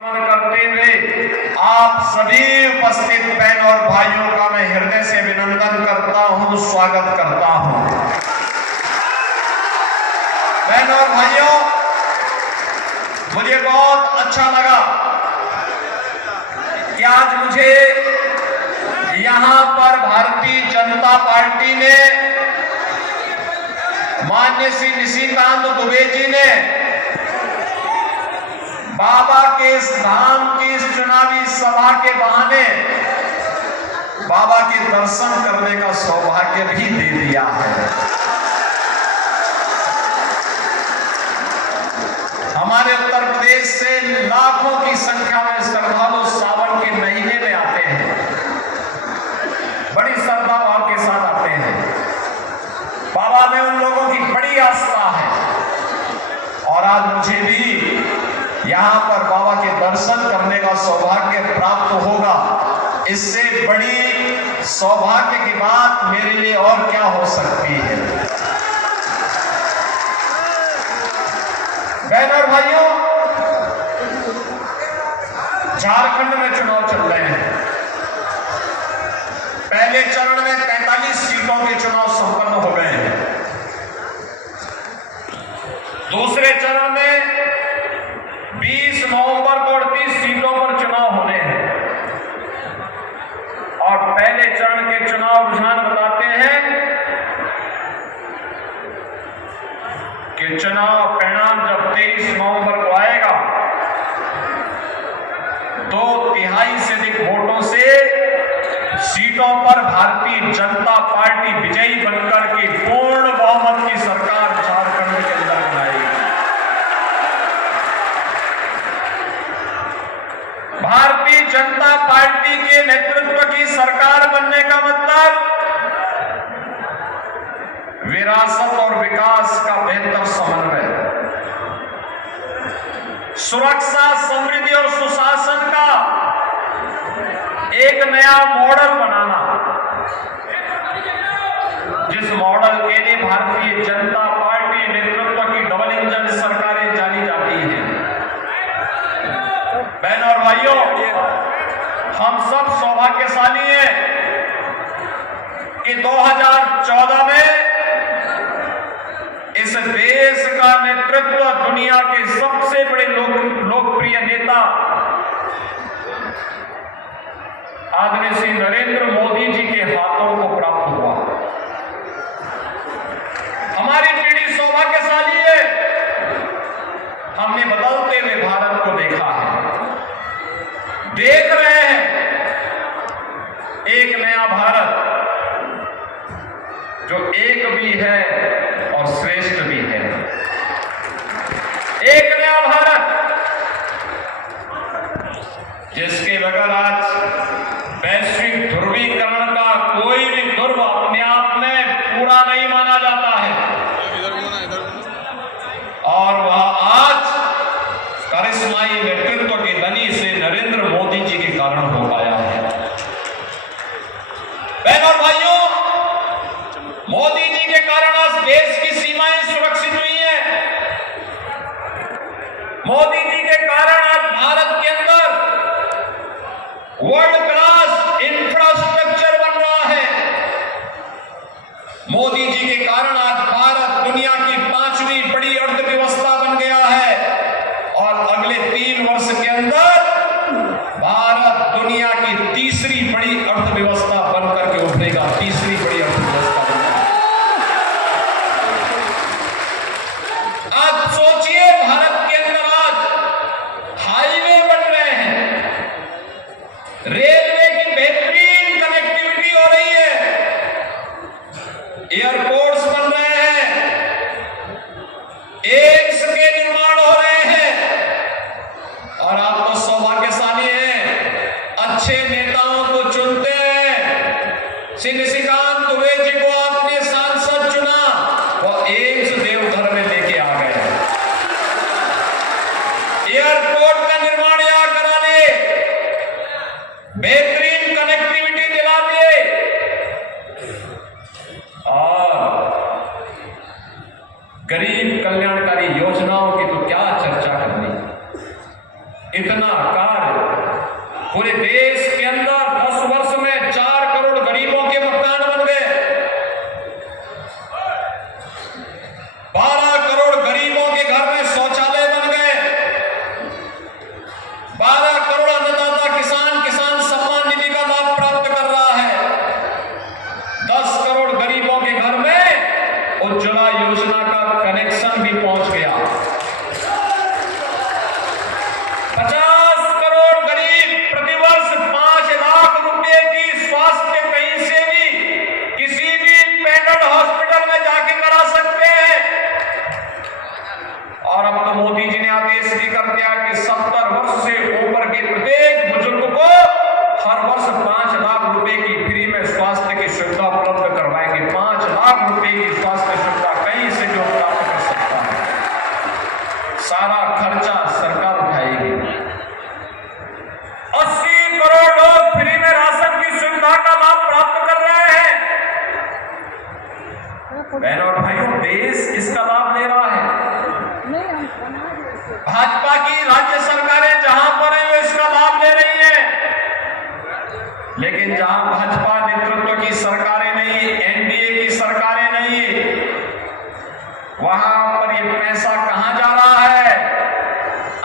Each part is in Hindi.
करते हुए आप सभी उपस्थित बहन और भाइयों का मैं हृदय से अभिनंदन करता हूं, स्वागत करता हूं। बहन और भाइयों, मुझे बहुत अच्छा लगा कि आज मुझे यहां पर भारतीय जनता पार्टी ने माननीय श्री निशिकांत दुबे जी ने बाबा के इस धाम की इस चुनावी सभा के बहाने बाबा के दर्शन करने का सौभाग्य भी दे दिया है। हमारे उत्तर प्रदेश से लाखों की संख्या में श्रद्धालु सावन के महीने में आते हैं, बड़ी श्रद्धा भाव के साथ आते हैं। बाबा में उन लोगों की बड़ी आस्था है और आज मुझे भी यहां पर बाबा के दर्शन करने का सौभाग्य प्राप्त होगा। इससे बड़ी सौभाग्य की बात मेरे लिए और क्या हो सकती है। बहन और भाइयों, झारखंड में चुनाव चल रहे हैं। पहले चरण में 43 सीटों के चुनाव संपन्न हो गए हैं। दूसरे चरण में 20 नवंबर को 38 सीटों पर चुनाव होने हैं और पहले चरण के चुनाव रुझान बताते हैं कि चुनाव परिणाम जब 23 नवंबर को आएगा, 2/3 से अधिक वोटों से सीटों पर भारतीय जनता पार्टी विजयी बनकर के पूर्ण बहुमत की सरकार झारखंड के अंदर बनाएगी। भारतीय जनता पार्टी के नेतृत्व की सरकार बनने का मतलब विरासत और विकास का बेहतर समन्वय, सुरक्षा, समृद्धि और सुशासन का एक नया मॉडल बनाना, जिस मॉडल के लिए भारतीय जनता पार्टी नेतृत्व की डबल इंजन सरकारें जानी जाती हैं। बहन और भाइयों, हम सब सौभाग्यशाली हैं कि 2014 में इस देश का नेतृत्व दुनिया के सबसे बड़े लोकप्रिय नेता आदरणीय श्री नरेंद्र मोदी जी के हाथों को प्राप्त हुआ। हमारी पीढ़ी सौभाग्यशाली है, हमने बदलते हुए भारत को देखा है, देख रहे हैं एक नया भारत जो एक भी है और श्रेष्ठ भी है। एक नया भारत जिसके बगैर आज वैश्विक ध्रुवीकरण का कोई भी ध्रुव अपने आप में पूरा नहीं माना जाता है और वह आज करिश्माई नेतृत्व के धनी से नरेंद्र मोदी जी के कारण हो पाया है। बहन और भाइयों, मोदी जी के कारण आज देश की सीमाएं सुरक्षित हुई हैं। मोदी जी के कारण आज भारत के अंदर वर्ल्ड क्लास इंफ्रास्ट्रक्चर बन रहा है। मोदी जी के कारण आज भारत दुनिया की 5वीं बड़ी अर्थव्यवस्था बन गया है और अगले 3 वर्ष के अंदर भारत दुनिया की 3री बड़ी अर्थव्यवस्था बनकर के उभरेगा। 3री बड़ी अर्थव्यवस्था बनकर। आज सोचिए, भारत के अंदर आज हाईवे बन रहे हैं, रेलवे की बेहतरीन कनेक्टिविटी हो रही है, एयरपोर्ट्स बन रहे हैं, एम्स के निर्माण हो रहे हैं और आप तो सौभाग्यशाली हैं, अच्छे नेताओं को चुनते हैं। श्री निशिकांत दुबे जी को आपने सांसद चुना, वो एम्स देवघर में लेके आ गए, एयरपोर्ट का निर्माण यहां करा दे, बेहतरीन कनेक्टिविटी दिला दिए और गरीब कल्याणकारी योजनाओं की तो क्या चर्चा करनी। इतना कार्य पूरे देश के अंदर 10 वर्ष में 4 करोड़ गरीबों के मकान बन गए। 12 करोड़ गरीबों के घर में शौचालय बन गए। 12 करोड़ अन्नदाता किसान सम्मान निधि का लाभ प्राप्त कर रहा है। 10 करोड़ गरीबों के घर में उज्ज्वला योजना का कनेक्शन भी पहुंच गया। 50 करोड़ गरीब प्रतिवर्ष 5 लाख रुपए की स्वास्थ्य कहीं से भी किसी भी पेटेंट हॉस्पिटल में जाके करा सकते हैं। और अब तो मोदी जी ने आदेश भी कर दिया कि 70 वर्ष से ऊपर के प्रत्येक बुजुर्ग को हर वर्ष 5 लाख रुपए की फ्री में स्वास्थ्य की सुविधा उपलब्ध करवाएंगे। 5 लाख रुपए की स्वास्थ्य सुविधा कहीं से जो प्राप्त कर सकता है, सारा खर्चा सरकार उठाएगी। 80 करोड़ लोग फ्री में राशन की सुविधा का लाभ प्राप्त कर रहे हैं। बहनों और भाइयों, देश इसका लाभ ले रहा है। भाजपा की राज्य सरकारें जहां पर है वो इसका लाभ ले रही है, लेकिन जहां भाजपा नेतृत्व की सरकारें नहीं, एनडीए की सरकारें नहीं, वहां पर ये पैसा कहां जा रहा है?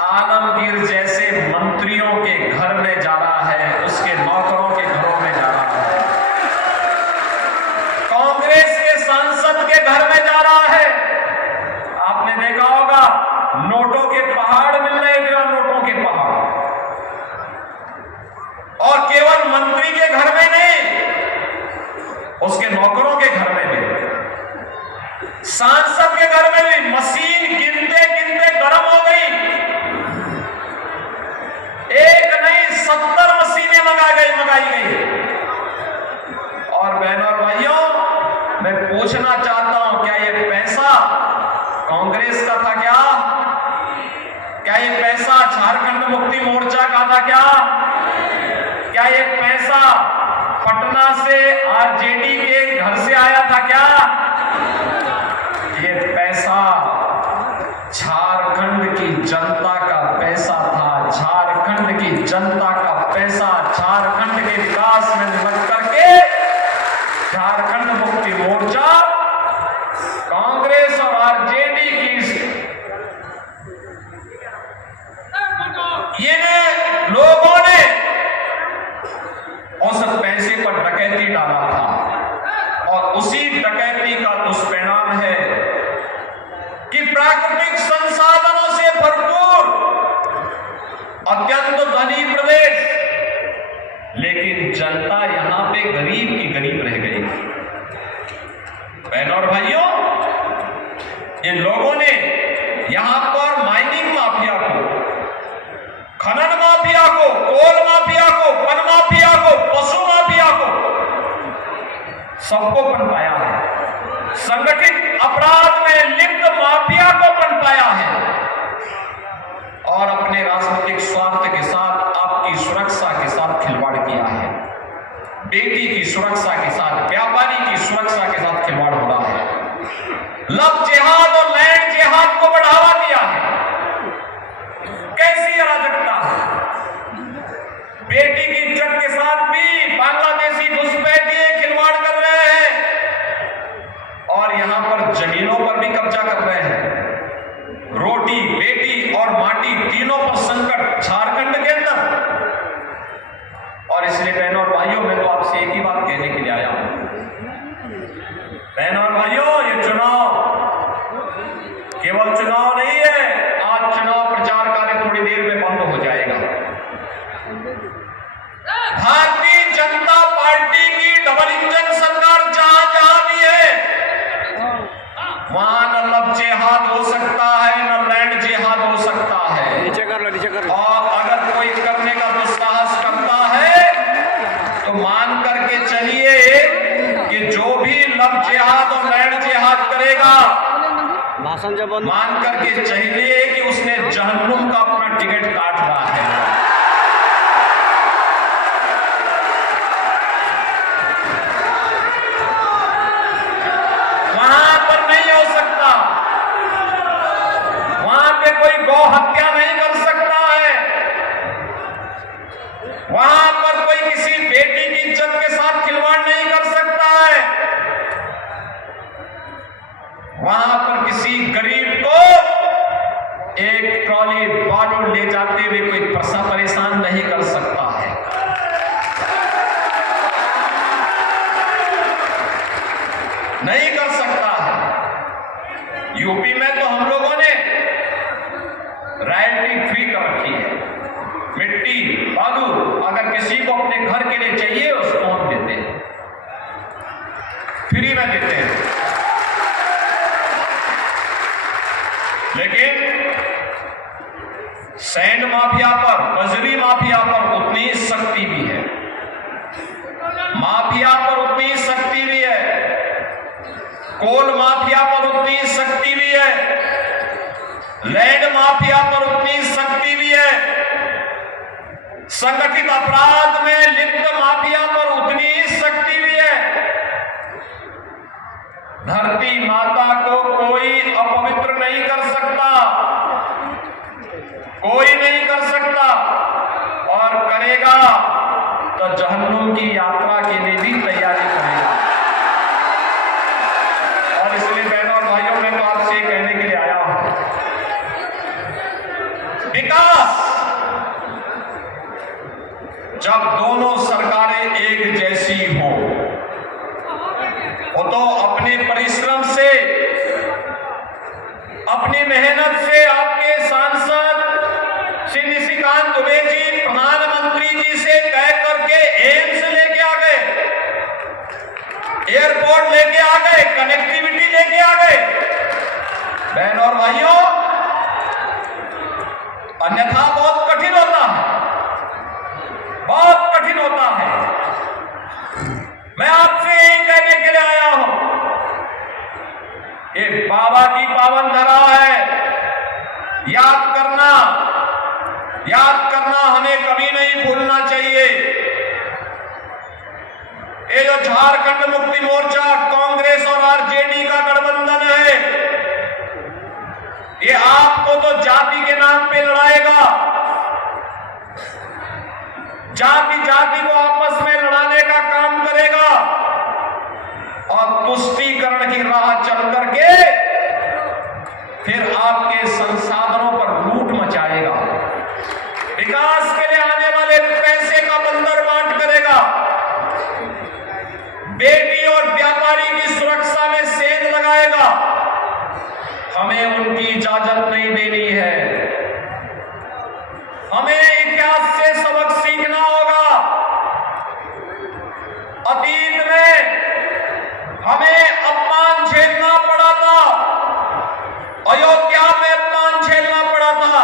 आलमगीर जैसे मंत्रियों के घर में जा रहा है, उसके नौकरों के घरों में जा रहा है, कांग्रेस के सांसद के घर में जा रहा है। आपने देखा होगा नोटों के पहाड़ मिल रहे हैं, नोटों के पहाड़, और केवल मंत्री के घर में नहीं, उसके नौकरों के घर में भी, सांसद के घर में भी। मशीन गिनते गिनते गर्म हो गई। एक नहीं 70 मशीनें मंगाई गई। और बहनों और भाइयों, मैं पूछना चाहता हूं, क्या ये पैसा कांग्रेस का था? क्या ये पैसा झारखंड मुक्ति मोर्चा का था? क्या ये पैसा पटना से आरजेडी के घर से आया था? क्या ये पैसा झारखंड की जनता का पैसा था? झारखंड की जनता का पैसा झारखंड के विकास में निवेश करके झारखंड मुक्ति मोर्चा कांग्रेस और आरजेडी की ये लोगों ने उस पैसे पर डकैती डाला था, और उसी डकैती का दुष्परिणाम है कि प्राकृतिक संसाधनों से भरपूर अत्यंत धनी प्रदेश, लेकिन जनता यहां पे गरीब की गरीब रह गई। बहनों और भाइयों, इन लोगों ने यहां पर माइनिंग माफिया को, खनन माफिया को, कोल माफिया को, वन माफिया को, पशु माफिया को, सबको पनपाया है। संगठित अपराध में लिप्त माफिया को पनपाया है, और अपने राजनीतिक स्वार्थ के साथ, आपकी सुरक्षा के साथ खिलवाड़ किया है। बेटी की सुरक्षा के साथ, व्यापारी की सुरक्षा के साथ खिलवाड़ हो रहा है। लव जिहाद और लैंड जिहाद को बढ़ावा दिया है। कैसी अराजकता है! बेटी की इज्जत के साथ भी बांग्लादेशी घुसपैठिए खिलवाड़ कर रहे हैं, और यहां पर जमीनों पर भी कब्जा कर रहे हैं। रोटी, बेटी और माटी तीनों पर संकट झारखंड के अंदर। और इसलिए बहनों और भाइयों, मैं तो आपसे एक ही बात कहने के लिए आया हूं। बहनों और भाइयों, ये चुनाव केवल चुनाव नहीं है। आज चुनाव प्रचार कार्य थोड़ी देर में बंद हो जाएगा। भारतीय जनता पार्टी की डबल इंजन सरकार जहां जहां भी है, वहां न लव जिहाद हो सकता है, न लैंड जिहाद हो सकता है। नीचे कर लो। और अगर कोई करने का दुस्साहस करता है तो मान करके चलिए कि जो भी लव जिहाद और लैंड जिहाद करेगा, मान करके चाहिए कि उसने जहन्नुम का अपना टिकट काट रहा है। वहां पर नहीं हो सकता, वहां पे कोई गौ हत्या नहीं कर सकता है, वहां पर कोई किसी बेटी की इज्जत के साथ खिलवाड़ नहीं कर सकता है। वहां पर किसी गरीब को एक ट्रॉली बालू ले जाते हुए कोई परेशान नहीं कर सकता है। नहीं कर सकता है। यूपी में तो हम लोगों ने रॉयल्टी फ्री कर रखी है। मिट्टी बालू अगर किसी को अपने घर के लिए चाहिए उसको हम देते हैं, फ्री में देते हैं। लेकिन सैंड माफिया पर, बजरी माफिया पर उतनी ही शक्ति भी है, माफिया पर उतनी ही शक्ति भी है, कोल माफिया पर उतनी ही शक्ति भी है, लैंड माफिया पर उतनी शक्ति भी है, संगठित अपराध में लिप्त माफिया पर उतनी ही शक्ति भी है। धरती माता को कोई अपवित्र नहीं कर सकता, कोई नहीं कर सकता, और करेगा तो जहन्नुम की यात्रा के लिए भी तैयारी करेगा। और इसलिए बहनों और भाइयों, मैं तो आपसे कहने के लिए आया हूं, विकास जब दोनों सरकारें एक जैसी हो, वो तो अपने परिश्रम से, अपनी मेहनत से, आपके सांसद श्री निशिकांत दुबे जी प्रधानमंत्री जी से कह करके एम्स लेके आ गए, एयरपोर्ट लेके आ गए, कनेक्टिविटी लेके आ गए। बहन और भाइयों, अन्यथा बहुत कठिन होता है, बहुत कठिन होता है। मैं आपसे यही कहने के लिए आया हूं, ये बाबा की पावन धरा है, याद करना हमें कभी नहीं भूलना चाहिए। ये जो झारखंड मुक्ति मोर्चा, कांग्रेस और आरजेडी का गठबंधन है, ये आपको तो जाति के नाम पे लड़ाएगा, जाति को आपस में लड़ाने का काम करेगा, और तुष्टीकरण की राह चल करके फिर आपके संसाधनों पर लूट मचाएगा, विकास के लिए आने वाले पैसे का बंदर बांट करेगा, बेटी और व्यापारी की सुरक्षा में सेंध लगाएगा। हमें उनकी इजाजत नहीं देनी है। हमें इतिहास से सबक सीखना होगा। अतीत में हमें अपमान झेलना पड़ा था, अयोध्या में अपमान झेलना पड़ा था,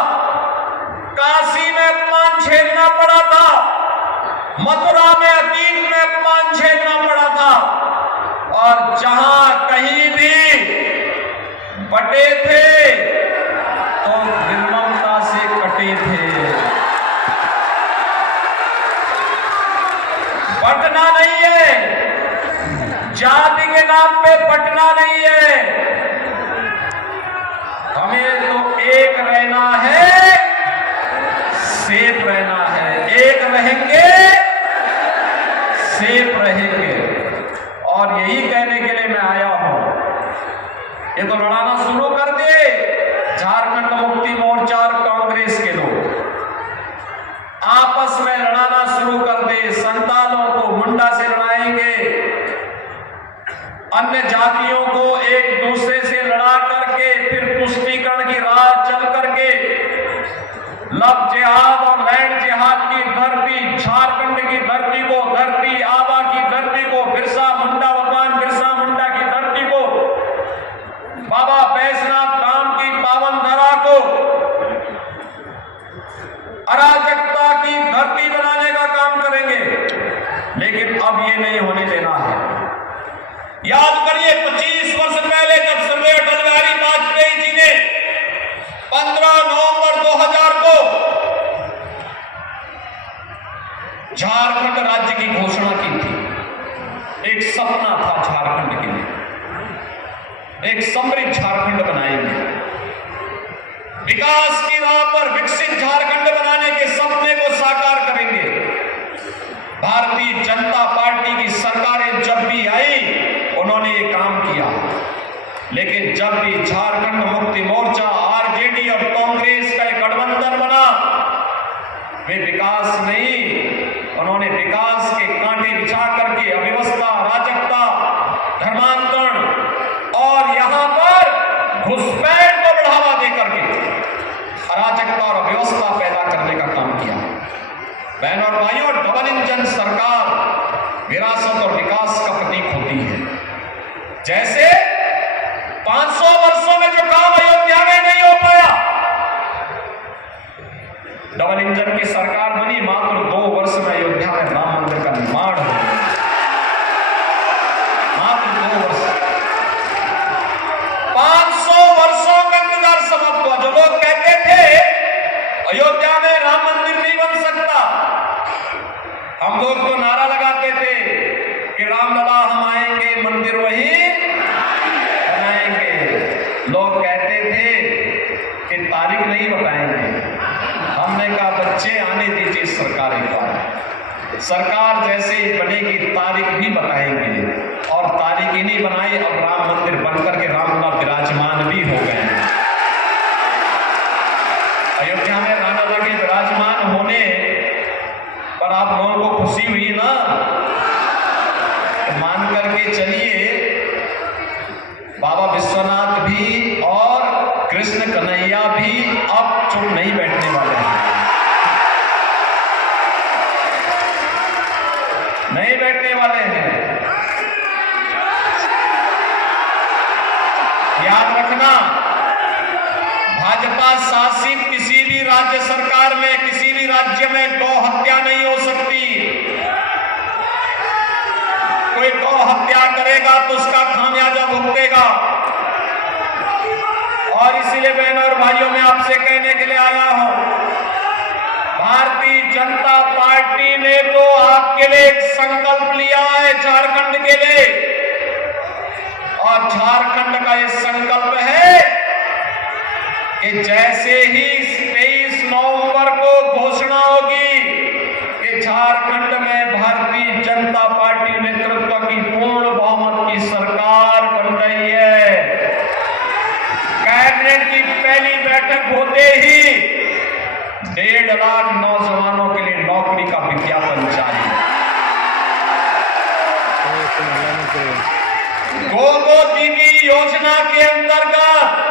काशी में अपमान झेलना पड़ा था, मथुरा में अतीत में अपमान झेलना पड़ा था, और जहां कहीं भी बटे थे तो निर्ममता से कटे थे। बटना नहीं है, जाति के नाम पे बटना नहीं है। हमें तो एक रहना है, सेफ रहना है, एक रहेंगे सेफ रहेंगे। और यही कहने के लिए मैं आया हूं, ये तो लड़ाना शुरू कर दे झारखंड मुक्ति मोर्चा और कांग्रेस के लोग, आपस में लड़ाना शुरू कर दे। संतानों को मुंडा से लड़ाएंगे, अन्य जातियों को एक दूसरे से लड़ा करके फिर तुष्टीकरण की राह चल करके लव जिहाद और लैंड जिहाद की धरती, झारखंड की धरती को, धरती आबा की धरती को, बिरसा मुंडा, भगवान बिरसा मुंडा की धरती को, बाबा बैजनाथ धाम की पावन धरा को अराजकता की धरती बनाने का काम करेंगे। लेकिन अब ये नहीं होने देना है। याद करिए 25 वर्ष पहले जब स्वर्गीय अटल बिहारी वाजपेयी जी ने 15 नवंबर 2000 को झारखंड राज्य की घोषणा की थी। एक सपना था झारखंड के लिए, एक समृद्ध झारखंड बनाएंगे, विकास की राह पर विकसित झारखंड बनाने के सपने को साकार करेंगे। लेकिन जब भी झारखंड मुक्ति मोर्चा, आरजेडी और कांग्रेस का एक गठबंधन बना, वे विकास नहीं, उन्होंने विकास के कांटे बिछा करके अव्यवस्था, अराजकता, धर्मांतरण और यहां पर घुसपैठ को बढ़ावा देकर के अराजकता और अव्यवस्था पैदा करने का काम किया। बहनों और भाइयों, डबल इंजन सरकार विरासत और विकास का प्रतीक होती है। जैसे 500 वर्षों में जो काम अयोध्या में नहीं हो पाया, डबल इंजन की सरकार बनी, मात्र 2 वर्ष में अयोध्या में राम मंदिर का निर्माण हो गया। मात्र 2 वर्ष, 500 वर्षों का इंतजार समाप्त हुआ। जो लोग कहते थे अयोध्या में राम मंदिर नहीं बन सकता, हम लोग तो नारा लगाते थे कि रामलला हम आएंगे, मंदिर वहीं बनाएंगे। लोग कहते थे कि तारीख नहीं बताएंगे। हमने कहा बच्चे आने दीजिए सरकार एक बार, सरकार जैसे ही बनेगी तारीख भी बताएंगे। और तारीख ही नहीं बनाई, अब राम मंदिर बनकर के रामलला विराजमान भी हो गए। अयोध्या में रामलला के विराजमान होने पर आप लोगों को खुशी हुई ना? तो मान करके चलिए, बाबा विश्वनाथ भी और कृष्ण कन्हैया भी अब चुप नहीं बैठने वाले हैं, नहीं बैठने वाले हैं। याद रखना, भाजपा शासित किसी भी राज्य सरकार में, किसी भी राज्य में गौ हत्या नहीं हो सकती। कोई गौ हत्या करेगा तो उसका खामियाजा भुगतेगा। और इसीलिए बहनों और भाइयों, मैं आपसे कहने के लिए आया हूं, भारतीय जनता पार्टी ने तो आपके लिए एक संकल्प लिया है झारखंड के लिए, और झारखंड का ये संकल्प है कि जैसे ही 23 नवंबर को घोषणा होगी कि झारखंड में भारतीय जनता पार्टी नेतृत्व की पूर्ण बहुमत की सरकार बन रही है, कैबिनेट की पहली बैठक होते ही 1.5 लाख नौजवानों के लिए नौकरी का विज्ञापन जारी। गोगो दीदी योजना के अंतर्गत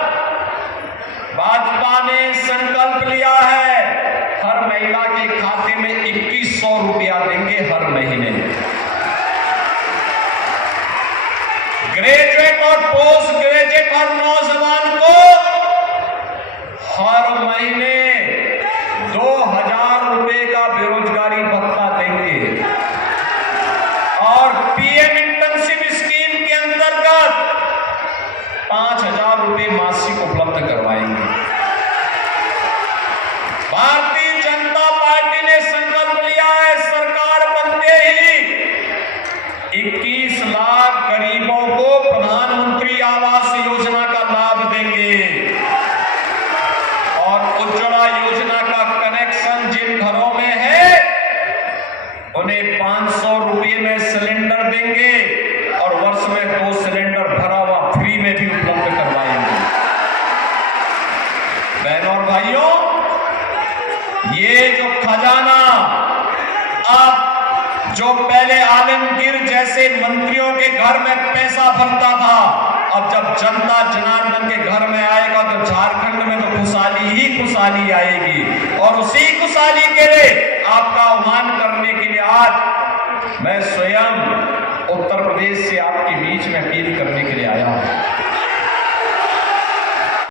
भाजपा ने संकल्प लिया है, हर महिला के खाते में 2100 रुपया देंगे हर महीने। ग्रेजुएट और पोस्ट ग्रेजुएट और नौजवान को हर महीने 2000 रुपए का बेरोजगारी भत्ता देंगे। और पीएम इंटर्नशिप स्कीम के अंतर्गत 5000 रुपए मासिक उपलब्ध करवाएंगे। भारतीय जनता पार्टी ने संकल्प लिया है, सरकार बनते ही 21 लाख गरीबों को प्रधानमंत्री आवास योजना का लाभ देंगे। और उज्ज्वला योजना का कनेक्शन जिन घरों में है उन्हें 500 रुपये में सिलेंडर देंगे और वर्ष में 2 सिलेंडर भरा हुआ फ्री में भी उपलब्ध करवाएंगे। बहनों और भाइयों, ये जो खजाना अब जो पहले आलमगीर जैसे मंत्रियों के घर में पैसा भरता था, अब जब जनता जनार्दन के घर में आएगा तो झारखंड में तो खुशहाली ही खुशहाली आएगी। और उसी खुशहाली के लिए आपका आह्वान करने के लिए आज मैं स्वयं उत्तर प्रदेश से आपके बीच में अपील करने के लिए आया हूं।